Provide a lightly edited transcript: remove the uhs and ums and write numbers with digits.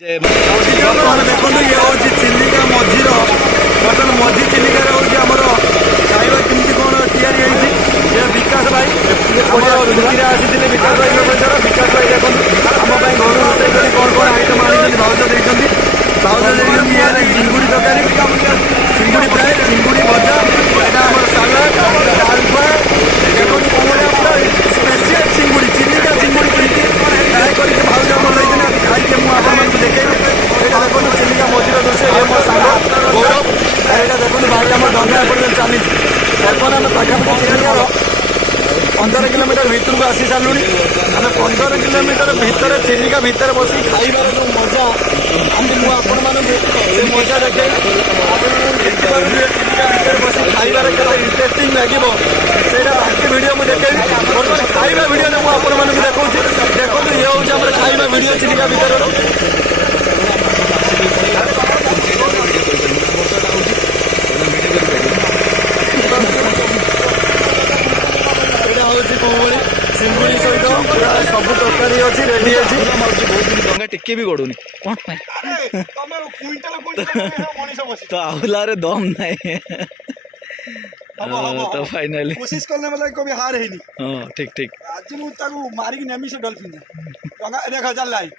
देखो ये हूँ चिलिका मझीर बर्तमान मझी चिलिकार हूँ आमर खाଇବା केमती कौन या विकास भाई छुट्टी आसी विकास भाई विकास भाई देखो आम घर रोषे कर कौन कौन आइटम आनी भाउज देखते भाउज देखते चिंगुड़ी तरकारी चिंगुड़ी फ्राए चिंगुड़ी भजा यहाँ आम सालाड दाल फ्राए देखो कौन स्पेशल चिंगुड़ी चिलिका चिंगुड़ी फ्राए करके भाउज आम देखते खाई मुझे देखेबी यहाँ देखो चिलिका मझीर दृश्य ये मो सांग गौरव यहाँ देखो भाई आम धंदा एपर्तन चली बर्तमान आम पाखापाखि चिलिकार 15 किलोमीटर भितर को आसी सारू आम 15 किलोमीटर भितर चिलिका भितर बस खाइबार जो मजा आमती मुझे से मजा देखे चिलिका भितर बस खाइबार के इंटरेस्टिंग लगे से बाकी भिडियो मुझे देखे बर्तमान खाइबा भिडियो मुझे देखा देखो ये हूँ खाइबा भिडियो चिलिका भितर चिंगुड़ी सहित सब तरकारी अच्छी रेडी अच्छी डंगा टिके भी गड़ुनी कौन तो आउलारे दम नहीं तो फाइनली कोशिश करने वाला कभी हार है नहीं हाँ ठीक ठीक आज मुझे मारिक नेमी से डॉल्फिन डंगा देखा चल लाई